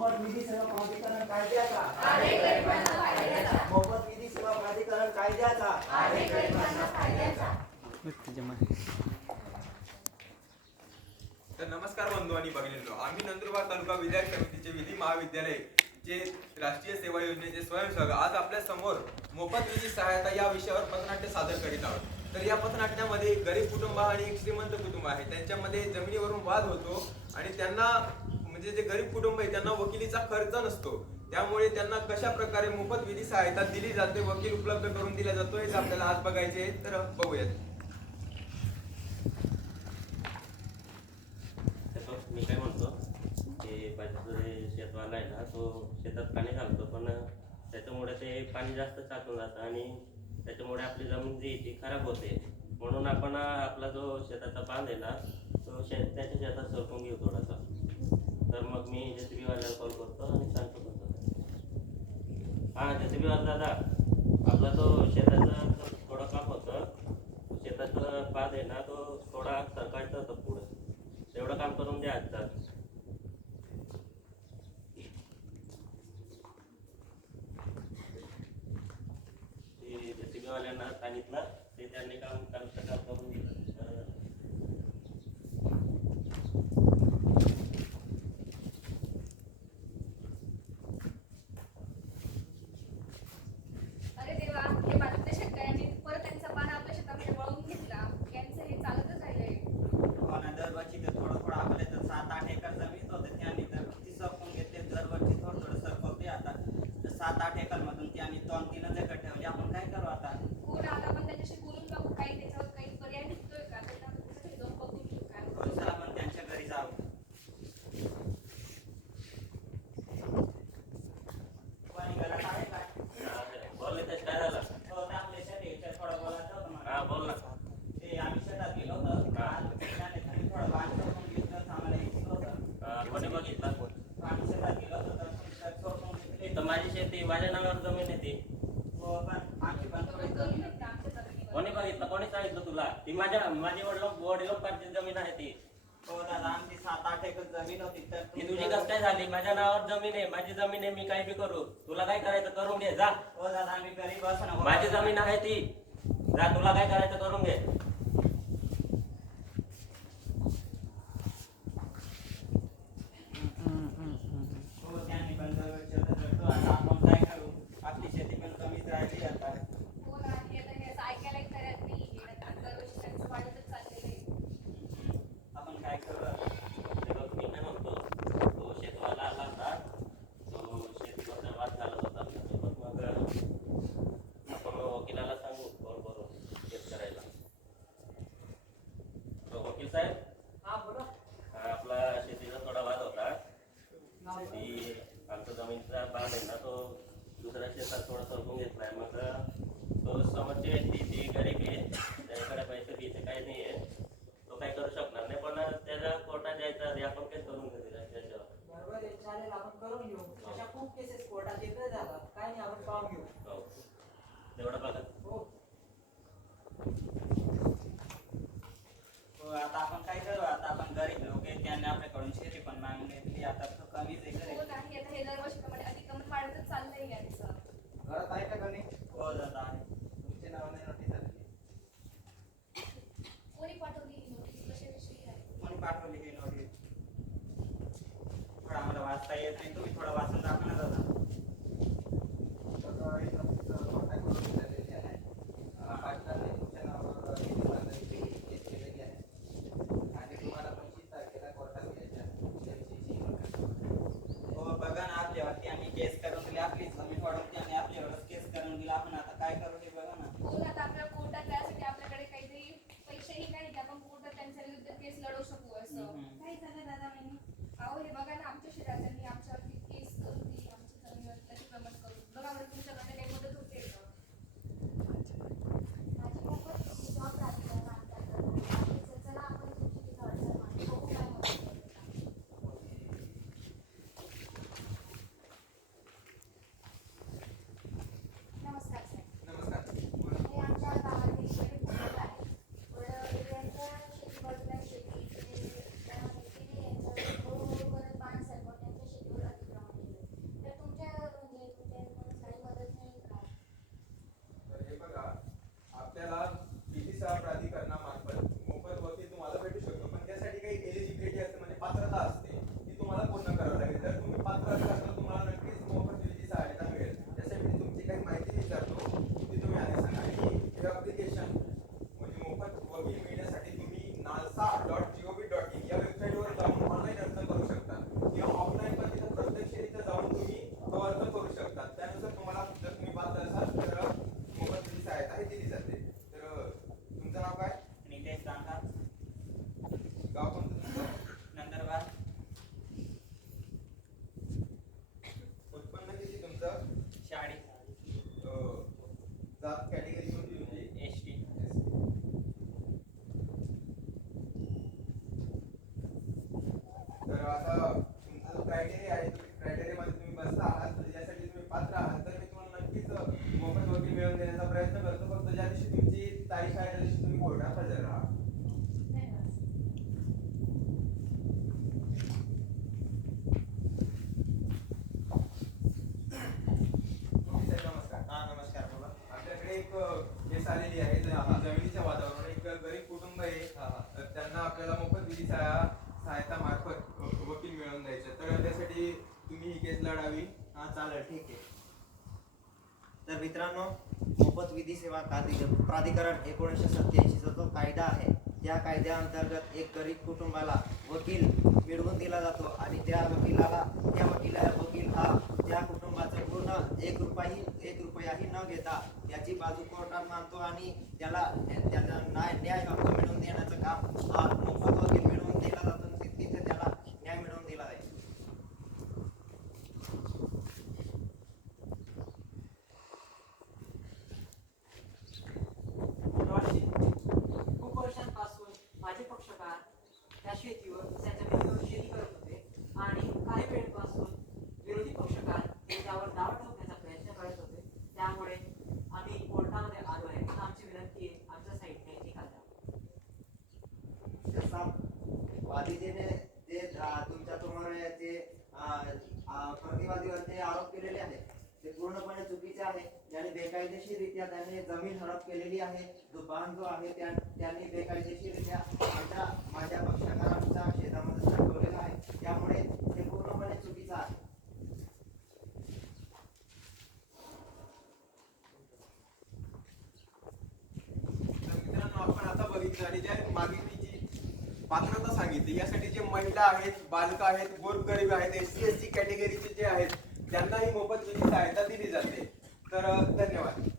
मोफत विधी सेवा प्राधिकरण कायद्याचा मोफत विधी सेवा प्राधिकरण कायद्याचा तर नमस्कार बंधू आणि भगिनींनो, आम्ही नंदुरबार तालुका विद्यार्थी समितीचे विधी महाविद्यालय चे राष्ट्रीय सेवा योजनेचे स्वयंसेवक आज आपल्या समोर मोफत विधी सहायता या विषयावर पथनाट्य सादर करीत आहोत। तर या पथनाट्यामध्ये गरीब कुटुंब आणि एक श्रीमंत कुटुंब आहे, त्यांच्यामध्ये जमिनीवरून वाद होतो आणि त्यांना म्हणजे जे गरीब कुटुंब आहे त्यांना वकिलीचा खर्च नसतो, त्यामुळे त्यांना कशा प्रकारे मोफत विधी सहायता दिली जाते, वकील उपलब्ध करून दिला जातो हेच आपल्याला आज बघायचे आहे। तर बघूयात। मी काय म्हणतो की शेतवाला आहे ना, तो शेतात पाणी घालतो, पण त्याच्यामुळे ते पाणी जास्त साचून जातं आणि त्याच्यामुळे आपली जमीन जी ती खराब होते। म्हणून आपण आपला जो शेताचा बांध आहे ना, तो त्याच्या शेतात सरकून घेऊ थोडासा। तर मग मी JCB वाल्याला कॉल करतो आणि सांगतो कसं। हां JCB वाला दादा, आपला तो शेताचा थोडा काम होतं, शेताचा बांध आहे ना तो थोडा सरकायचा होता पुढे, तेवढं काम करून द्या आजचा। JCB वाल्यांना सांगितलं, ते त्यांनी काम करून दिलं। अरे देवा, हे बाजूच्या शेतकऱ्यांनी परत त्यांचा पान आपल्या शेतामध्ये वळवून घेतला, यांचं हे चालतच राहिलंय। दरवर्षी थोडं आपल्या 7-8 एकर जमीन होते, त्यांनी तर किती सरकून घेतले, दरवर्षी थोडं सरकवते। आता 7-8 एकर मधून त्यांनी 2-3 एकर ठेवले, आपण काय करू आता? कोण आता आपण त्याच्याशी बोलून बघू, काही त्याच्यावर काही पर्याय निघतोय का, त्यांना कुठे जाऊन बघून घेऊ काय। चला आपण त्यांच्या घरी जाऊ। पाणी घरात आहे का? बोलले त्याच काय झालं? हो ना, आपल्या शेतात थोडं बोलायचं होतं मला। हां बोल ना। ते आम्ही शेतात गेलो होतो, त्याने खाली थोडं बांध करून घेतलं, आम्हाला यायचं होतं। कोणी बघितलं? आम्ही शेतात गेलो होतो, तर शेतात सोडून घेतले। तर माझी शेती माझ्या नावावर जमीन आहे ती। हो, पण आमची पण थोडी जमीन आहे आमच्या जमिनीवर। कोणी बघितलं? कोणी सांगितलं तुला? ती माझी वडिलोपार्जित जमीन आहे ती। हो दादा, आमची 7-8 एकर जमीन होती, तर ती तुझी कसं काय झाली? माझ्या नावावर जमीन आहे, माझी जमीन आहे, मी काही बी करू। तुला काय करायचं करून घे, जा। हो दादा, आम्ही गरीब असं ना। माझी जमीन आहे ती, जा, तुला काय करायचं करून घे। हो, त्यांनी पण दरवर्षी करतो, आता आपण काय करू? आपली शेती पण कमीच राहिली आता। हो ना, हे असं ऐकायलाही तयार नाही, दरवर्षी त्यांचं वाढतच चाललेलं आहे। आपण काय करू? मी काय म्हणतो, तो शेतवाला आला होता, तो शेतीबद्दल वाद चालत होता आपल्यासोबत। मग आपण वकिलाला सांगू कॉल करून केस करायला। वकील साहेब, आपला शेतीचा थोडा वाद होता, ती आमचा जमीनचा बांध आहे ना, तो दुसऱ्या शेतात थोडा सरकून घेतलाय। मग तो समोरची व्यक्ती ती गरीब आहे, त्याच्याकडे पैसे द्यायचे काही नाही आहे, तो काही करू शकणार नाही, पण त्याला कोर्टात जायचं आधी आपण काही करून घेतलं त्याच्यावर। बरोबर आहे, चालेल, आपण करून घेऊ। अशा खूप केसेस कोर्टात येत जातात, काय नाही, आपण पाहून घेऊ। हो, तेवढं बघा। हो, हो, आता आपण काय करू? आता आपण गरीब लोक आहे, त्यांनी आपल्याकडून शेती पण मागून घेतली, आता तो कमीच आहे हो गरीब। नाही, आता हे दरवर्षीप्रमाणे अतिक्रमण वाढतच चाललंय यांचं। घरात आहे का कोणी? हो दादा आहे। तुमच्या नावाने नोटीस आली? कोणी पाठवली ही नोटीस, कशाविषयी आहे? कोणी पाठवली ही नोटीस? थोडं आम्हाला वाचता येत नाही, तुम्ही थोडं वाचून दाखवा ना दादा। हो, बघा ना, आपल्यावरती आणि केस करून दिली, आपली जमीन वाढवून त्यांनी आपल्यावरच केस करून दिला, आपण आता काय करू ते बघा ना। हो ना, आता आपल्या कोर्टात त्यासाठी आपल्याकडे काहीतरी पैसेही नाही, आपण कोर्टात त्यांच्या विरुद्ध केस लढवू शकू असं। काय झालं दादा महिने? अहो हे बघा ना, आमच्या शेजारच्यांनी आमच्यावरती केस करून दिली, आमच्या जमिनीवरती अतिक्रमण करून। बघा बरं, तुमच्याकडे काही मदत होते का? माझी मोफत सेवा प्राधिकरण अंतर्गत चला आपण तुमची तिथं अडचण मांडू, बघू काय मदत होते का। केस आलेली आहे जमिनीच्या वादावरून एक गरीब कुटुंब आहे तर त्यांना आपल्याला मोफत विधी सहायता मार्फत वकील मिळवून द्यायचं तर त्यासाठी तुम्ही ही केस लढावी. हा चालेल, ठीक आहे. तर मित्रांनो, मोफत विधी सेवा प्राधिकरण 1987 जो कायदा आहे त्या कायद्याअंतर्गत एक गरीब कुटुंबाला वकील मिळवून दिला जातो आणि त्या वकील हा त्या कुटुंबाचं पूर्ण एक रुपयाही न घेता त्याची बाजू कोर्टात मांडतो आणि त्याचा न्याय हक्क मिळवून देण्याचं काम हा मोफत वकील मिळवून दिला जातो. तिथे त्याला न्याय मिळवून दिला जाईल. खूप वर्षांपासून माझे पक्षकार त्या शेतीवर त्या जमिनीवर शेती करत होते आणि काही वेळेपासून विरोधी पक्षकार हे त्यावर दावा ठोकण्याचा प्रयत्न करत होते. त्यामुळे आम्ही कोर्टामध्ये आलो आहे. आमची विनंती आहे आमच्या साईडने निकाल द्यावा. जसा वादीने जे तुमच्या समोर जे प्रतिवादीवर जे आरोप केलेले आहेत ते पूर्णपणे चुकीचे आहे. ज्यांनी बेकायदेशीररित्या त्यांनी जमीन हडप केलेली आहे. जो बांध जो आहे त्यांनी बेकायदेशीररित्या माझ्या पक्षकारांच्या शेतामध्ये साठवलेला आहे. त्यामुळे ते पूर्णपणे चुकीचं आहे. तर मित्रांनो, आपण आता बघितलं आणि ज्या मागणीची पात्रता सांगितली यासाठी जे महिला आहेत, बालक आहेत, गोरगरीब आहेत, SC ST कॅटेगरीचे जे आहेत त्यांनाही मोफत विधी सहायता दिली जाते. तर धन्यवाद.